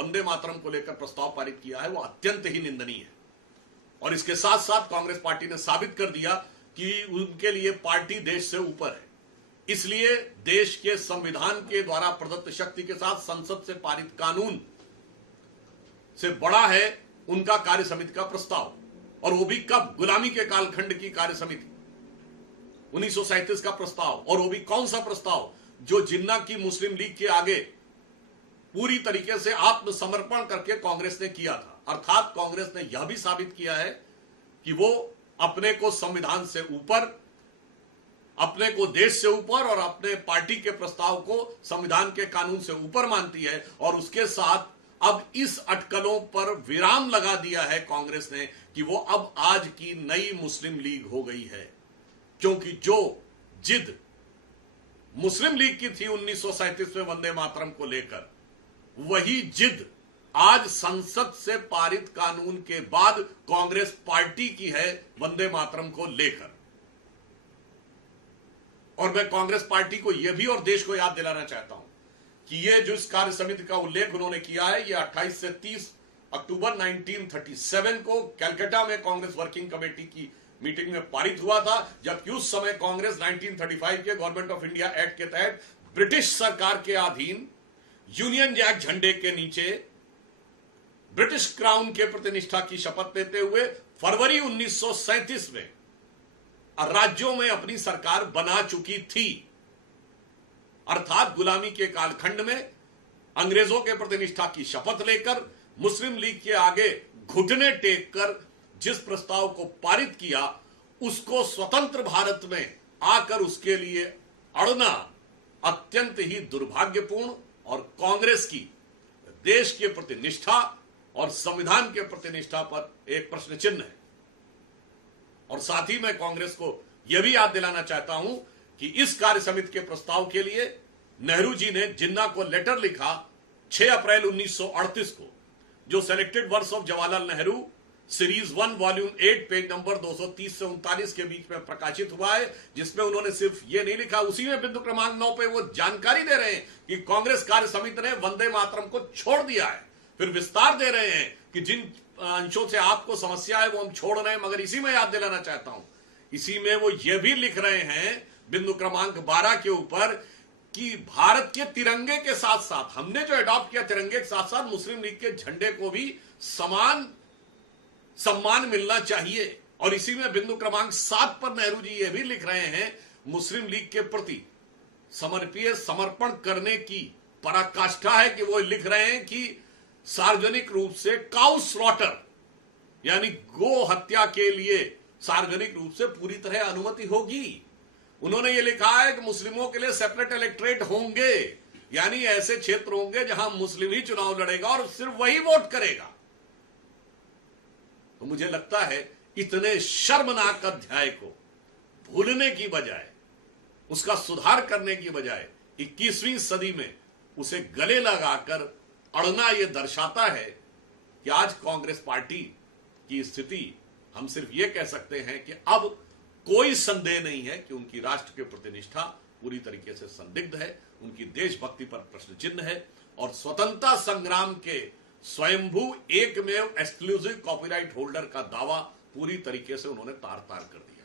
वंदे मातरम को लेकर प्रस्ताव पारित किया है वो अत्यंत ही निंदनीय है। और इसके साथ साथ कांग्रेस पार्टी ने साबित कर दिया कि उनके लिए पार्टी देश से ऊपर है। इसलिए देश के संविधान के द्वारा प्रदत्त शक्ति के साथ संसद से पारित कानून से बड़ा है उनका कार्य समिति का प्रस्ताव। और वो भी कब? गुलामी के कालखंड की कार्य समिति, 1937 का प्रस्ताव। और वो भी कौन सा प्रस्ताव? जो जिन्ना की मुस्लिम लीग के आगे पूरी तरीके से आत्मसमर्पण करके कांग्रेस ने किया था। अर्थात कांग्रेस ने यह भी साबित किया है कि वो अपने को संविधान से ऊपर, अपने को देश से ऊपर और अपने पार्टी के प्रस्ताव को संविधान के कानून से ऊपर मानती है। और उसके साथ अब इस अटकलों पर विराम लगा दिया है कांग्रेस ने कि वो अब आज की नई मुस्लिम लीग हो गई है। क्योंकि जो जिद मुस्लिम लीग की थी 1937 में वंदे मातरम को लेकर, वही जिद आज संसद से पारित कानून के बाद कांग्रेस पार्टी की है वंदे मातरम को लेकर। और मैं कांग्रेस पार्टी को यह भी और देश को याद दिलाना चाहता हूं कि यह जो इस कार्य समिति का उल्लेख उन्होंने किया है, यह 28 से 30 अक्टूबर 1937 को कलकत्ता में कांग्रेस वर्किंग कमेटी की मीटिंग में पारित हुआ था, जबकि उस समय कांग्रेस 1935 के गवर्नमेंट ऑफ इंडिया एक्ट के तहत ब्रिटिश सरकार के अधीन यूनियन जैक झंडे के नीचे ब्रिटिश क्राउन के प्रति निष्ठा की शपथ लेते हुए फरवरी 1937 में राज्यों में अपनी सरकार बना चुकी थी। अर्थात गुलामी के कालखंड में अंग्रेजों के प्रति निष्ठा की शपथ लेकर मुस्लिम लीग के आगे घुटने टेक कर जिस प्रस्ताव को पारित किया, उसको स्वतंत्र भारत में आकर उसके लिए अड़ना अत्यंत ही दुर्भाग्यपूर्ण और कांग्रेस की देश के प्रति निष्ठा और संविधान के प्रति निष्ठा पर एक प्रश्न चिन्ह है। और साथ ही मैं कांग्रेस को यह भी याद दिलाना चाहता हूं कि इस कार्य समिति के प्रस्ताव के लिए नेहरू जी ने जिन्ना को लेटर लिखा 6 अप्रैल 1938 को, जो selected works of Jawaharlal Nehru series 1 volume 8 page number 230 से 39 के बीच में प्रकाशित हुआ है, जिसमें उन्होंने सिर्फ ये नहीं लिखा, उसी में बिंदु क्रमांक 9 पे वो जानकारी दे रहे हैं कि कांग्रेस कार्य समिति ने वंदे मातरम को छोड़ दिया है। फिर विस्तार दे रहे हैं कि जिन अंशों से आपको समस्या है वो हम छोड़ रहे हैं, मगर इसी में याद दिलाना चाहता हूं, इसी में वो ये भी लिख रहे हैं बिंदु क्रमांक 12 के ऊपर कि भारत के तिरंगे के साथ साथ हमने जो एडॉप्ट किया तिरंगे के साथ साथ मुस्लिम लीग के झंडे को भी समान सम्मान मिलना चाहिए। और इसी में बिंदु क्रमांक 7 पर नेहरू जी ये भी लिख रहे हैं मुस्लिम लीग के प्रति समर्पण करने की पराकाष्ठा है कि वो लिख रहे हैं कि सार्वजनिक रूप से काउ स्लॉटर यानी गो हत्या के लिए सार्वजनिक रूप से पूरी तरह अनुमति होगी। उन्होंने ये लिखा है कि मुस्लिमों के लिए सेपरेट इलेक्टोरेट होंगे, यानी ऐसे क्षेत्र होंगे जहां मुस्लिम ही चुनाव लड़ेगा और सिर्फ वही वोट करेगा। तो मुझे लगता है इतने शर्मनाक अध्याय को भूलने की बजाय, उसका सुधार करने की बजाय 21वीं सदी में उसे गले लगाकर अड़ना यह दर्शाता है कि आज कांग्रेस पार्टी की स्थिति, हम सिर्फ यह कह सकते हैं कि अब कोई संदेह नहीं है कि उनकी राष्ट्र के प्रति निष्ठा पूरी तरीके से संदिग्ध है, उनकी देशभक्ति पर प्रश्न चिन्ह है और स्वतंत्रता संग्राम के स्वयंभू एकमेव एक्सक्लूसिव कॉपीराइट होल्डर का दावा पूरी तरीके से उन्होंने तार तार कर दिया।